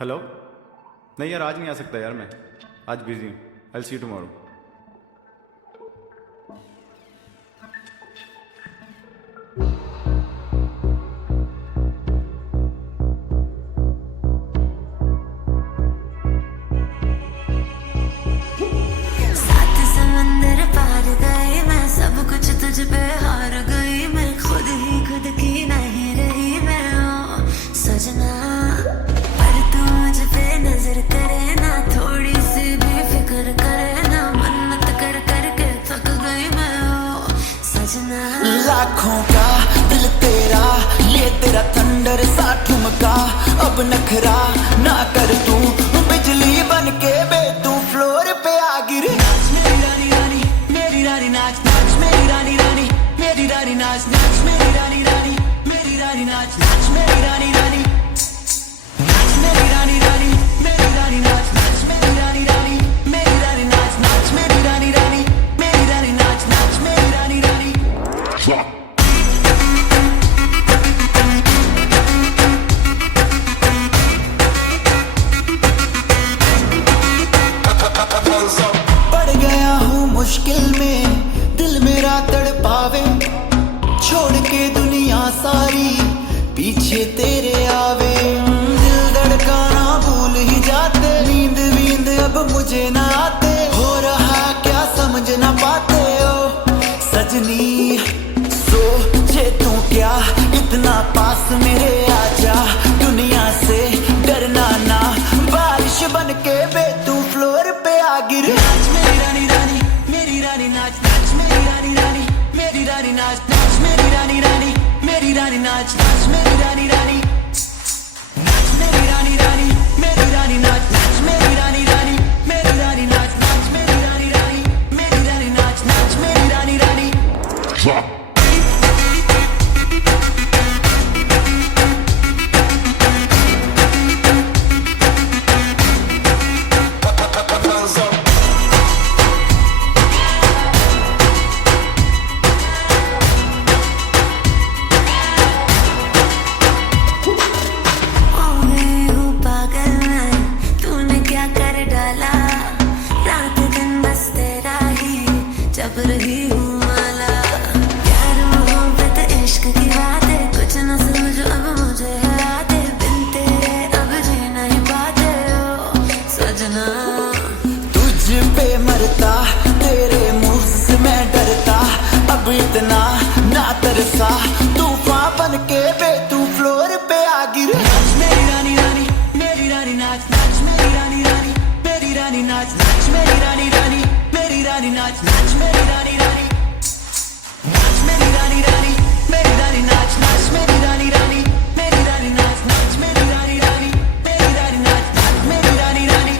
Hello. नहीं यार, आज नहीं आ सकता यार, मैं आज बिजी हूँ। आई सी यू टुमारो। सात समंदर पार गई मैं, सब कुछ तुझ पे हार गई मैं, खुद ही खुद की नहीं रही मैं ओ सजना। पर तू मुझ पे नजर करे ना, थोड़ी सी भी फिक्र करे ना, मन्नत कर कर के थक गई मैं ओ सजना। लाखों का दिल तेरा, ये तेरा थंडर सा ठुमका, अब नखरा ना कर तू, बिजली बन के बे तू फ्लोर पे आ गिर। नाच मेरी रानी रानी, मेरी रानी नाच नाच मेरी रानी रानी, मेरी रानी नाच नाच मेरी रानी रानी, मेरी रानी नाच नाच मेरी रानी रानी, नाच मेरी रानी रानी, मेरी रानी नाच नाच मेरी रानी रानी, मेरी रानी नाच नाच मेरी रानी रानी, मेरी रानी नाच नाच मेरी रानी रानी। पड़ गया हूँ मुश्किल में, दिल मेरा तड़पावे, छोड़ के दुनिया सारी पीछे तेरे आवे। दिल धड़काना भूल ही जाते, नींद वींद अब मुझे ना आते, हो रहा क्या समझ ना पाते ओ सजनी। सोचे तू क्या इतना पास मेरे आजा, दुनिया से डरना ना, बारिश बन के बे तू फ्लोर पे आ गिर। नाच मेरी रानी रानी, मेरी रानी नाच नाच मेरी रानी रानी, मेरी रानी नाच नाच मेरी रानी रानी, मेरी रानी नाच नाच मेरी रानी रानी, नाच मेरी रानी रानी, मेरी रानी नाच नाच मेरी रानी रानी, मेरी रानी नाच नाच मेरी रानी रानी, मेरी रानी नाच नाच मेरी रानी रानी। हो गई हूँ पागल मैं, तूने क्या कर डाला, रात दिन बस तेरा ही जब रही हूँ माला। प्यार मोहब्बत इश्क की बातें, कुछ न समझ अब मुझे है आते, बिन तेरे अब जी नहीं पाते ओ सजना। तुझ पे मरता, तेरे मुंह से मैं डरता, अब इतना ना तरसा, तूफान बन के बे तू फ्लोर पे आ गिर। नाच मेरी रानी रानी, मेरी रानी नाच नाच मेरी रानी रानी, मेरी रानी नाच नाच मेरी रानी रानी, मेरी रानी नाच नाच मेरी रानी रानी, नाच मेरी रानी रानी, मेरी रानी नाच नाच मेरी रानी रानी, मेरी रानी नाच नाच मेरी रानी रानी, मेरी रानी नाच नाच मेरी रानी रानी।